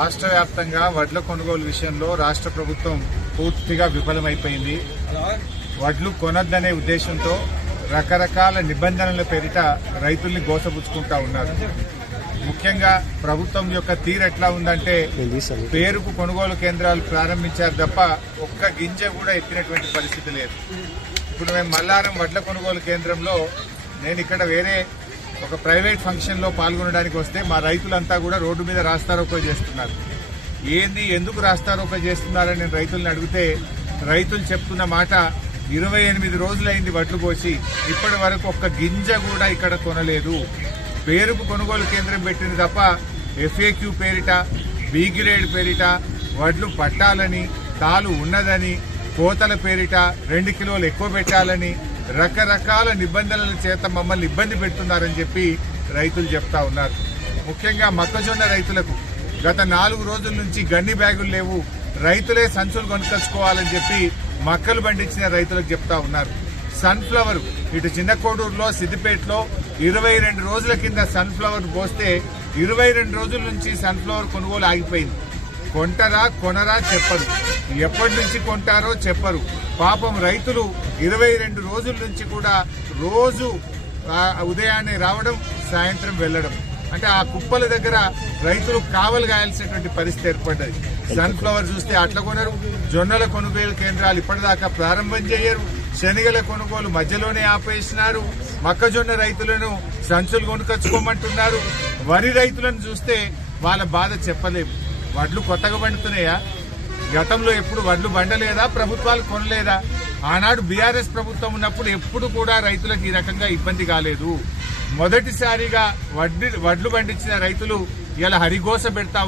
రాష్ట్ర వ్యాప్తంగా వడ్ల కొనుగోలు విషయంలో రాష్ట్ర ప్రభుత్వం పూర్తిగా విఫలమైపోయింది. వడ్లు కొనద్దనే ఉద్దేశంతో రకరకాల నిబంధనల పేరిట రైతుల్ని గోసపుచ్చుకుంటా ఉన్నారు. ముఖ్యంగా ప్రభుత్వం యొక్క తీరు ఎట్లా ఉందంటే పేరుకు కొనుగోలు కేంద్రాలు ప్రారంభించారు తప్ప ఒక్క గింజ కూడా ఎత్తినటువంటి పరిస్థితి లేదు. ఇప్పుడు మేము మల్లారం వడ్ల కొనుగోలు కేంద్రంలో నేను ఇక్కడ వేరే ఒక ప్రైవేట్ ఫంక్షన్ లో పాల్గొనడానికి వస్తే మా రైతులంతా కూడా రోడ్డు మీద రాస్తారోకో చేస్తున్నారు. ఎందుకు రాస్తారోకో చేస్తున్నారని నేను రైతులను అడిగితే రైతులు చెప్తున్న మాట 28 రోజులైంది వడ్లు కోసి ఇప్పటి వరకు ఒక్క గింజ కూడా ఇక్కడ కొనలేదు. పేరుకు కొనుగోలు కేంద్రం పెట్టింది తప్ప FAQ పేరిట బి గ్రేడ్ పేరిట వడ్లు పట్టాలని తాలు ఉన్నదని కోతల పేరిట 2 కిలోలు ఎక్కువ పెట్టాలని రకరకాల నిబంధనల చేత మమ్మల్ని ఇబ్బంది పెడుతున్నారని చెప్పి రైతులు చెప్తా ఉన్నారు. ముఖ్యంగా మొక్కజొన్న రైతులకు గత 4 రోజుల నుంచి గన్ని బ్యాగులు లేవు, రైతులే సంచులు కొనుక్కొచ్చుకోవాలని చెప్పి మక్కలు పండించిన రైతులకు చెప్తా ఉన్నారు. సన్ఫ్లవర్ ఇటు చిన్నకోడూరులో సిద్దిపేటలో 22 రోజుల కింద సన్ఫ్లవర్ పోస్తే 22 రోజుల నుంచి సన్ఫ్లవర్ కొనుగోలు ఆగిపోయింది. కొంటరా కొనరా చెప్పరు, ఎప్పటి నుంచి కొంటారో చెప్పరు. పాపం రైతులు 22 రోజుల నుంచి కూడా రోజు ఉదయాన్నే రావడం సాయంత్రం వెళ్లడం, అంటే ఆ కుప్పల దగ్గర రైతులు కావలు గాయాల్సినటువంటి పరిస్థితి ఏర్పడ్డది. సన్ఫ్లవర్ చూస్తే అట్ల కొనరు, జొన్నల కొనుగోలు కేంద్రాలు ఇప్పటిదాకా ప్రారంభం చేయరు, శనగల కొనుగోలు మధ్యలోనే ఆపేసినారు, మొక్కజొన్న రైతులను సంచులు కొనుకొచ్చుకోమంటున్నారు. వరి రైతులను చూస్తే వాళ్ళ బాధ చెప్పలేము. వడ్లు కొత్తగా పండుతున్నాయా? గతంలో ఎప్పుడు వడ్లు బండలేదా? ప్రభుత్వాలు కొనలేదా? ఆనాడు బీఆర్ఎస్ ప్రభుత్వం ఉన్నప్పుడు ఎప్పుడు కూడా రైతులకు ఈ రకంగా ఇబ్బంది కాలేదు. మొదటిసారిగా వడ్లు పండించిన రైతులు ఇలా హరిగోస పెడతా